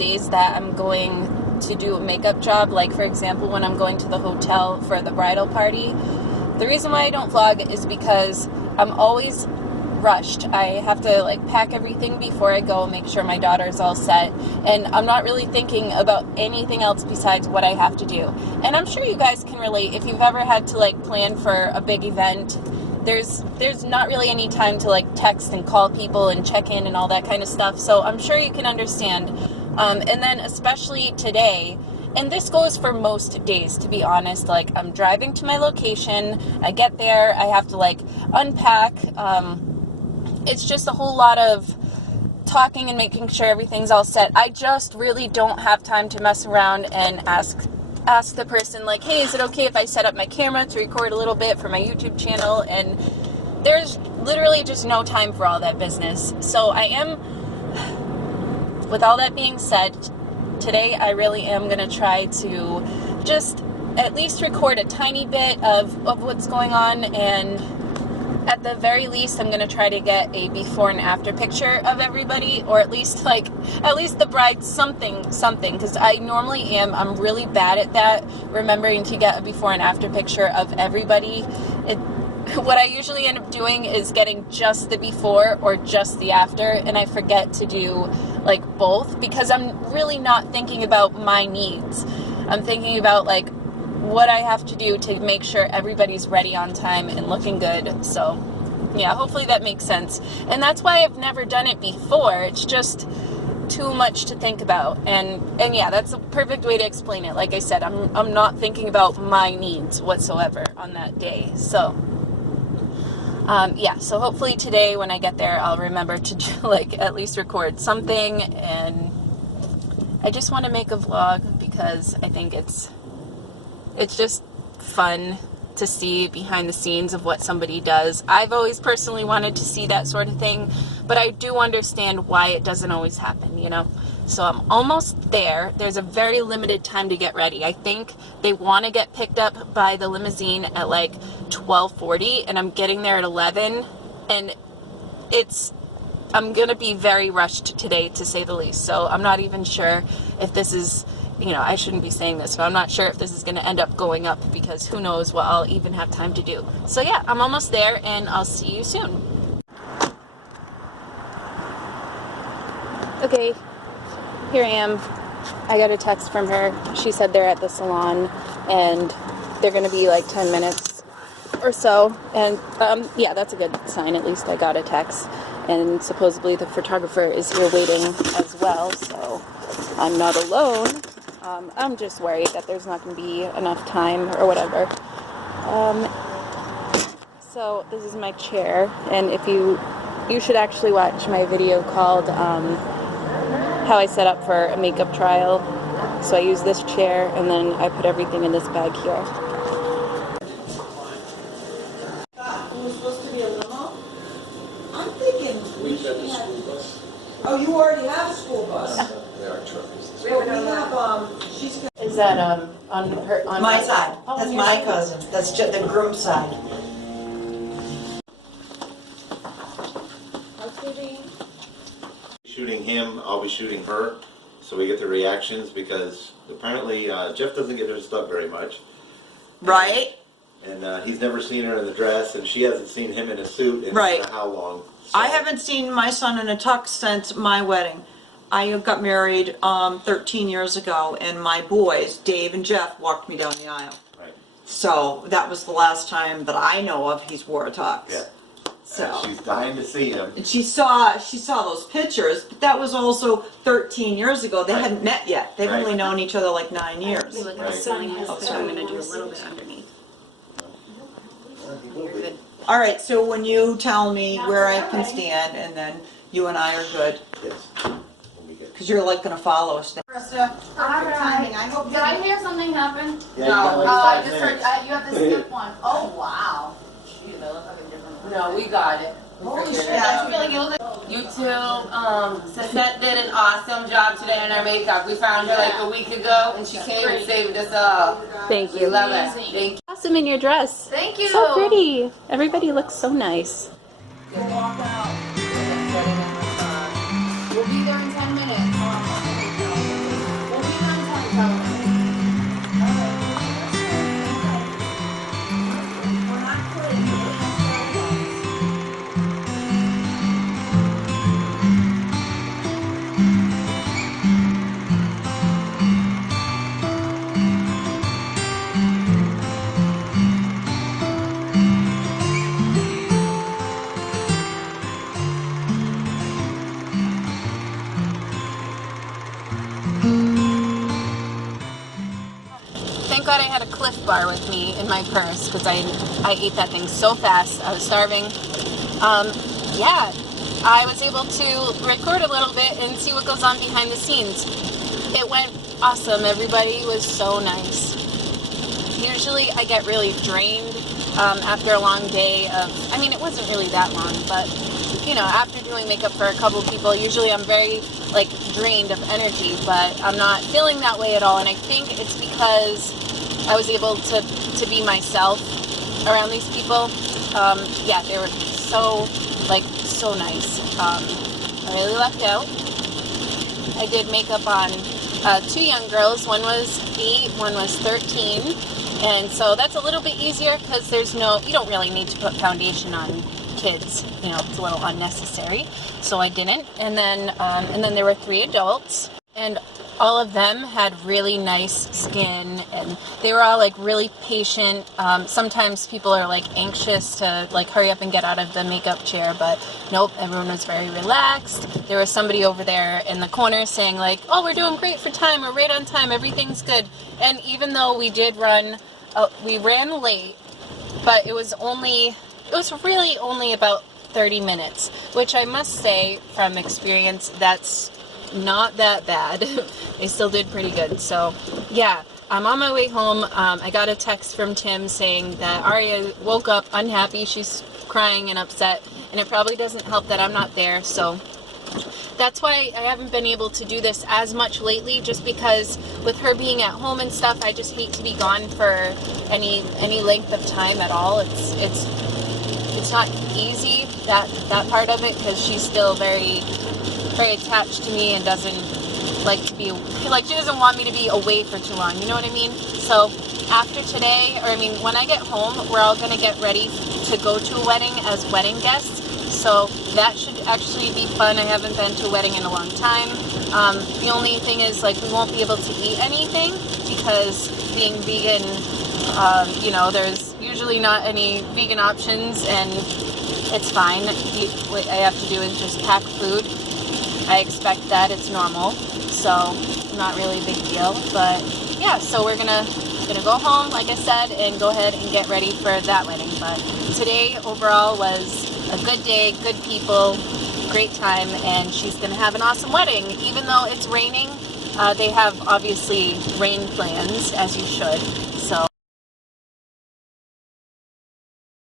days that I'm going to do a makeup job, like for example when I'm going to the hotel for the bridal party. The reason why I don't vlog is because I'm always rushed. I have to like pack everything before I go, make sure my daughter's all set, and I'm not really thinking about anything else besides what I have to do. And I'm sure you guys can relate if you've ever had to like plan for a big event. There's not really any time to like text and call people and check in and all that kind of stuff, so I'm sure you can understand. And then especially today, and this goes for most days, to be honest, like I'm driving to my location, I get there, I have to like unpack. It's just a whole lot of talking and making sure everything's all set. I just really don't have time to mess around and ask the person like, hey, is it okay if I set up my camera to record a little bit for my YouTube channel? And there's literally just no time for all that business. So I am, with all that being said, today I really am going to try to just at least record a tiny bit of what's going on, and at the very least, I'm going to try to get a before and after picture of everybody, or at least the bride, something, because I normally I'm really bad at that, remembering to get a before and after picture of everybody. What I usually end up doing is getting just the before or just the after, and I forget to do like both, because I'm really not thinking about my needs. I'm thinking about like what I have to do to make sure everybody's ready on time and looking good. So yeah, hopefully that makes sense. And that's why I've never done it before. It's just too much to think about. And yeah, that's a perfect way to explain it. Like I said, I'm not thinking about my needs whatsoever on that day. So yeah, so hopefully today when I get there, I'll remember to like at least record something. And I just want to make a vlog because I think it's just fun to see behind the scenes of what somebody does. I've always personally wanted to see that sort of thing, but I do understand why it doesn't always happen, you know? So I'm almost there. There's a very limited time to get ready. I think they want to get picked up by the limousine at like 12:40, and I'm getting there at 11, and I'm gonna be very rushed today, to say the least. So I'm not even sure if this is, you know, I shouldn't be saying this, but I'm not sure if this is going to end up going up, because who knows what I'll even have time to do. So yeah, I'm almost there, and I'll see you soon. Okay, here I am. I got a text from her. She said they're at the salon, and they're going to be like 10 minutes or so. And yeah, that's a good sign. At least I got a text. And supposedly the photographer is here waiting as well, so I'm not alone. I'm just worried that there's not going to be enough time or whatever. So this is my chair, and if you should actually watch my video called how I set up for a makeup trial. So I use this chair, and then I put everything in this bag here. It was supposed to be a limo? I'm thinking we got the school bus. Oh, you already have a school bus? They are truckers. Well, we have, she's got... Is that on her... on my side. Oh, That's your my side? cousin. That's just the groom side. Shooting him, I'll be shooting her, so we get the reactions, because apparently Jeff doesn't get dressed up very much. Right? And he's never seen her in the dress, and she hasn't seen him in a suit in Right. I don't know how long. So. I haven't seen my son in a tux since my wedding. I got married 13 years ago, and my boys, Dave and Jeff, walked me down the aisle. Right. So that was the last time that I know of he's wore a tux. Yeah. So She's dying to see him. and she saw those pictures, but that was also 13 years ago. They hadn't met yet. They've only known each other like 9 years. Look at the ceiling has this, so I'm going to do a little bit underneath. You're good. All right, so when you tell me where I can stand, and then you and I are good, Yes. because you're like going to follow us. Krista, perfect timing. I hope Did I hear something happen? Yeah, No. you got like Oh, I 5 just minutes. heard, you have to skip one. Oh, wow. Jeez, I look like a different one. No, we got it. Holy shit, I feel like you look like... YouTube, Suzette did an awesome job today on our makeup. We found her like a week ago, and she came and saved us all. Thank We you. love it. Thank you. Awesome in your dress. Thank you. So pretty. Everybody looks so nice. We'll walk out. We'll be there in 10 minutes. thank God I had a Cliff Bar with me in my purse because I ate that thing so fast. I was starving. Yeah, I was able to record a little bit and see what goes on behind the scenes. It went awesome. Everybody was so nice. Usually I get really drained after a long day of, I mean, it wasn't really that long, but, you know, after doing makeup for a couple of people, usually I'm very, like, drained of energy, but I'm not feeling that way at all, and I think it's because I was able to be myself around these people. Yeah, they were so, like, so nice. I really lucked out. I did makeup on 2 young girls. One was 8, one was 13. And so that's a little bit easier because you don't really need to put foundation on kids. You know, it's a little unnecessary. So I didn't. And then there were 3 adults, and all of them had really nice skin, and they were all like really patient. Sometimes people are like anxious to like hurry up and get out of the makeup chair, but nope, everyone was very relaxed. There was somebody over there in the corner saying like, oh, we're doing great for time, we're right on time, everything's good. And even though we ran late, but it was really only about 30 minutes, which I must say from experience, that's not that bad. They still did pretty good. So yeah, I'm on my way home. I got a text from Tim saying that Aria woke up unhappy. She's crying and upset, and it probably doesn't help that I'm not there. So that's why I haven't been able to do this as much lately, just because with her being at home and stuff, I just hate to be gone for any length of time at all. It's not easy, that part of it, because she's still very attached to me and doesn't like to be, like, she doesn't want me to be away for too long, you know what I mean? So after today, or I mean when I get home, we're all going to get ready to go to a wedding as wedding guests. So that should actually be fun. I haven't been to a wedding in a long time. The only thing is, like, we won't be able to eat anything because being vegan, you know, there's usually not any vegan options, and it's fine. What I have to do is just pack food. I expect that, it's normal, so not really a big deal. But yeah, so we're gonna go home, like I said, and go ahead and get ready for that wedding. But today overall was a good day, good people, great time, and she's gonna have an awesome wedding. Even though it's raining, they have obviously rain plans, as you should.